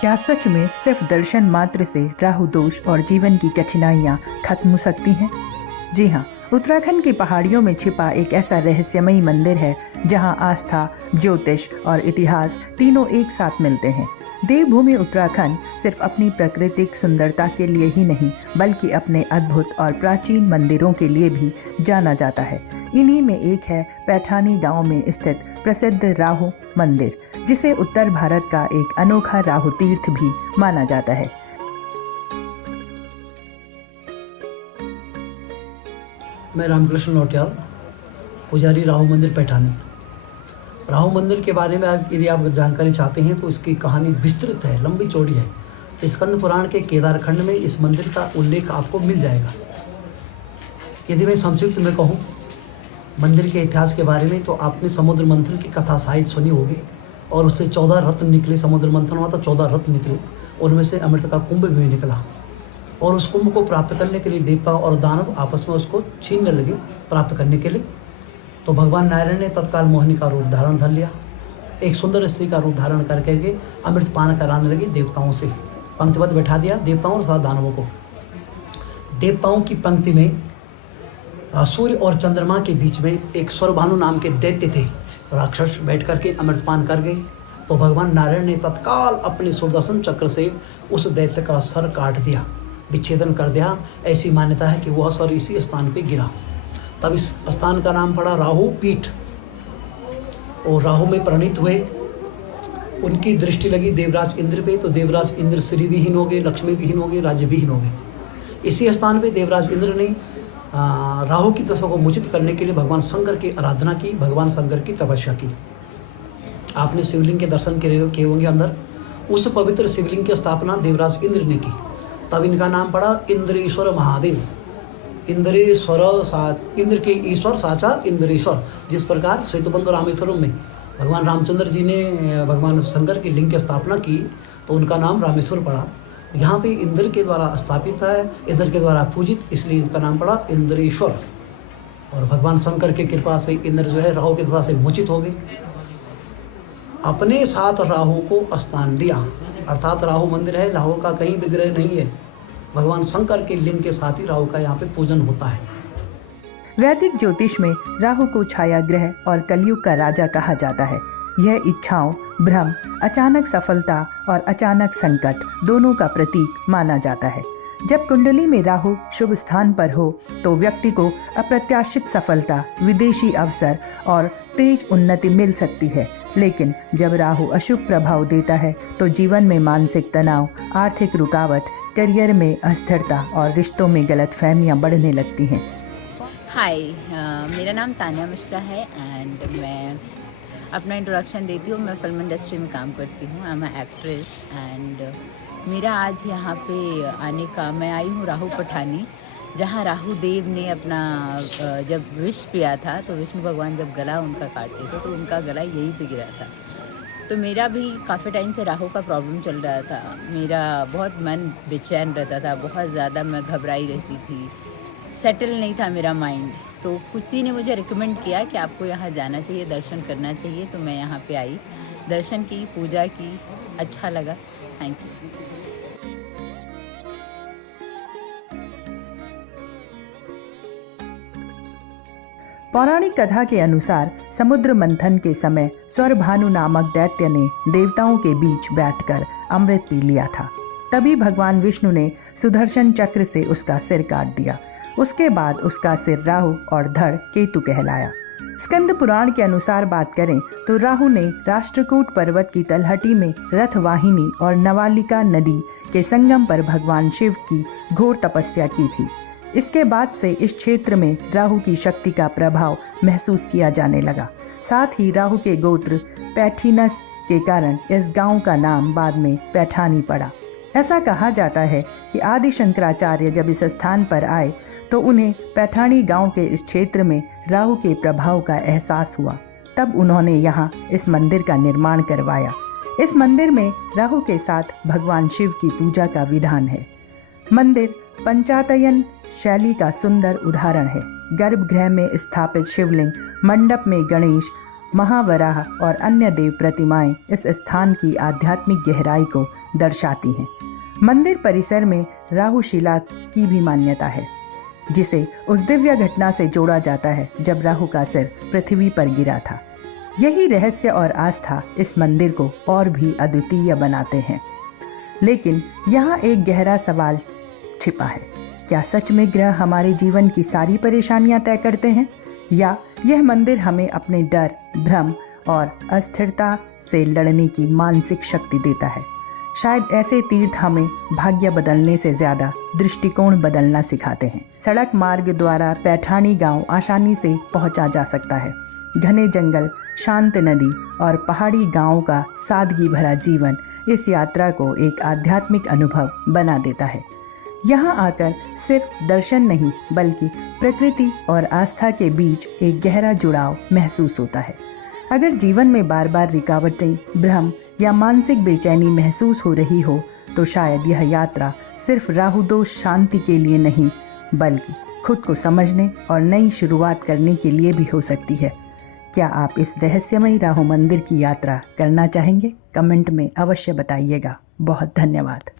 क्या सच में सिर्फ दर्शन मात्र से राहु दोष और जीवन की कठिनाइयाँ खत्म हो सकती हैं? जी हाँ, उत्तराखंड की पहाड़ियों में छिपा एक ऐसा रहस्यमयी मंदिर है जहाँ आस्था, ज्योतिष और इतिहास तीनों एक साथ मिलते हैं। देवभूमि उत्तराखंड सिर्फ अपनी प्राकृतिक सुंदरता के लिए ही नहीं बल्कि अपने अद्भुत और प्राचीन मंदिरों के लिए भी जाना जाता है। इन्हीं में एक है पैठानी गांव में स्थित प्रसिद्ध राहु मंदिर, जिसे उत्तर भारत का एक अनोखा राहु तीर्थ भी माना जाता है। मैं रामकृष्ण नौटियाल, पुजारी राहु मंदिर पैठानी। राहु मंदिर के बारे में यदि आप जानकारी चाहते हैं तो इसकी कहानी विस्तृत है, लंबी चौड़ी है। स्कंद पुराण के केदारखंड में इस मंदिर का उल्लेख आपको मिल जाएगा। यदि मैं संक्षिप्त में कहूँ मंदिर के इतिहास के बारे में, तो आपने समुद्र मंथन की कथा शायद सुनी होगी और उससे 14 रत्न निकले। समुद्र मंथन हुआ तो 14 रत्न निकले, उनमें से अमृत का कुंभ भी निकला। और उस कुंभ को प्राप्त करने के लिए देवता और दानव आपस में उसको छीनने लगे प्राप्त करने के लिए। तो भगवान नारायण ने तत्काल मोहिनी का रूप धारण कर लिया, एक सुंदर स्त्री का रूप धारण करके अमृत पान कराने लगे देवताओं से। पंक्तिबद्ध बैठा दिया देवताओं और दानवों को। देवताओं की पंक्ति में सूर्य और चंद्रमा के बीच में एक स्वरभानु नाम के दैत्य थे, राक्षस बैठ करके अमृतपान कर गए। तो भगवान नारायण ने तत्काल अपने सुदर्शन चक्र से उस दैत्य का सर काट दिया, विच्छेदन कर दिया। ऐसी मान्यता है कि वह सर इसी स्थान पे गिरा। तब इस स्थान का नाम पड़ा राहु पीठ। और राहु में परिणित हुए, उनकी दृष्टि लगी देवराज इंद्र पे, तो देवराज इंद्र श्री विहीन हो गए, लक्ष्मी विहीन हो गए, राज्य विहीन हो गए। इसी स्थान पे देवराज इंद्र ने राहु की दशा को मोचित करने के लिए भगवान शंकर की आराधना की, भगवान शंकर की तपस्या की। आपने शिवलिंग के दर्शन किए होंगे अंदर। उस पवित्र शिवलिंग की स्थापना देवराज इंद्र ने की। तब इनका नाम पड़ा इंद्रेश्वर महादेव। इंद्र के ईश्वर साचा इंद्रेश्वर। जिस प्रकार श्वेतबंधु रामेश्वरम में भगवान रामचंद्र जी ने भगवान शंकर की लिंग की स्थापना की तो उनका नाम रामेश्वर पड़ा। यहाँ पे इंद्र के द्वारा स्थापित है, इंद्र के द्वारा पूजित, इसलिए इसका नाम पड़ा इंद्रेश्वर। और भगवान शंकर की कृपा से इंद्र जो है राहु की दशा से मोचित हो गए। अपने साथ राहु को स्थान दिया, अर्थात राहु मंदिर है, राहु का कहीं विग्रह नहीं है। भगवान शंकर के लिंग के साथ ही राहु का यहाँ पे पूजन होता है। वैदिक ज्योतिष में राहु को छाया ग्रह और कलयुग का राजा कहा जाता है। यह इच्छाओं, भ्रम, अचानक सफलता और अचानक संकट दोनों का प्रतीक माना जाता है। जब कुंडली में राहु शुभ स्थान पर हो तो व्यक्ति को अप्रत्याशित सफलता, विदेशी अवसर और तेज उन्नति मिल सकती है। लेकिन जब राहु अशुभ प्रभाव देता है तो जीवन में मानसिक तनाव, आर्थिक रुकावट, करियर में अस्थिरता और रिश्तों में गलतफहमियां बढ़ने लगती हैं। हाय, मेरा नाम तान्या मिश्रा है एंड मैं अपना इंट्रोडक्शन देती हूँ। मैं फिल्म इंडस्ट्री में काम करती हूँ। आई एम एक्ट्रेस एंड मेरा आज यहाँ पे आने का, मैं आई हूँ राहु पठानी, जहाँ राहु देव ने अपना जब विष पिया था तो विष्णु भगवान जब गला उनका काटे थे तो उनका गला यहीं पे गिरा था। तो मेरा भी काफ़ी टाइम से राहु का प्रॉब्लम चल रहा था। मेरा बहुत मन बेचैन रहता था, बहुत ज़्यादा मैं घबराई रहती थी, सेटल नहीं था मेरा माइंड। तो किसी ने मुझे रिकमेंड किया कि आपको यहाँ जाना चाहिए, दर्शन करना चाहिए। तो मैं यहाँ पे आई, दर्शन की, पूजा की, अच्छा लगा। Thank you. पौराणिक कथा के अनुसार समुद्र मंथन के समय स्वरभानु नामक दैत्य ने देवताओं के बीच बैठकर अमृत पी लिया था। तभी भगवान विष्णु ने सुदर्शन चक्र से उसका सिर काट दिया। उसके बाद उसका सिर राहु और धड़ केतु कहलाया। स्कंद पुराण के अनुसार बात करें तो राहु ने राष्ट्रकूट पर्वत की तलहटी में रथवाहिनी और नवालिका नदी के संगम पर भगवान शिव की घोर तपस्या की थी। इसके बाद से इस क्षेत्र में राहु की शक्ति का प्रभाव महसूस किया जाने लगा। साथ ही राहु के गोत्र पैठीनस के कारण इस गांव का नाम बाद में पैठानी पड़ा। ऐसा कहा जाता है कि आदि शंकराचार्य जब इस स्थान पर आए तो उन्हें पैठानी गांव के इस क्षेत्र में राहु के प्रभाव का एहसास हुआ। तब उन्होंने यहाँ इस मंदिर का निर्माण करवाया। इस मंदिर में राहु के साथ भगवान शिव की पूजा का विधान है। मंदिर पंचातयन शैली का सुंदर उदाहरण है। गर्भगृह में स्थापित शिवलिंग, मंडप में गणेश, महावराह और अन्य देव प्रतिमाएं इस स्थान की आध्यात्मिक गहराई को दर्शाती हैं। मंदिर परिसर में राहुशिला की भी मान्यता है, जिसे उस दिव्य घटना से जोड़ा जाता है जब राहु का सिर पृथ्वी पर गिरा था। यही रहस्य और आस्था इस मंदिर को और भी अद्वितीय बनाते हैं। लेकिन यहाँ एक गहरा सवाल छिपा है। क्या सच में ग्रह हमारे जीवन की सारी परेशानियां तय करते हैं, या यह मंदिर हमें अपने डर, भ्रम और अस्थिरता से लड़ने की मानसिक शक्ति देता है? शायद ऐसे तीर्थ हमें भाग्य बदलने से ज़्यादा दृष्टिकोण बदलना सिखाते हैं। सड़क मार्ग द्वारा पैठानी गांव आसानी से पहुंचा जा सकता है। घने जंगल, शांत नदी और पहाड़ी गांवों का सादगी भरा जीवन इस यात्रा को एक आध्यात्मिक अनुभव बना देता है। यहाँ आकर सिर्फ दर्शन नहीं, बल्कि प्रकृति और आस्था के बीच एक गहरा जुड़ाव महसूस होता है। अगर जीवन में बार बार रुकावटें, भ्रम या मानसिक बेचैनी महसूस हो रही हो, तो शायद यह यात्रा सिर्फ राहुदोष शांति के लिए नहीं, बल्कि खुद को समझने और नई शुरुआत करने के लिए भी हो सकती है। क्या आप इस रहस्यमयी राहु मंदिर की यात्रा करना चाहेंगे? कमेंट में अवश्य बताइएगा। बहुत धन्यवाद।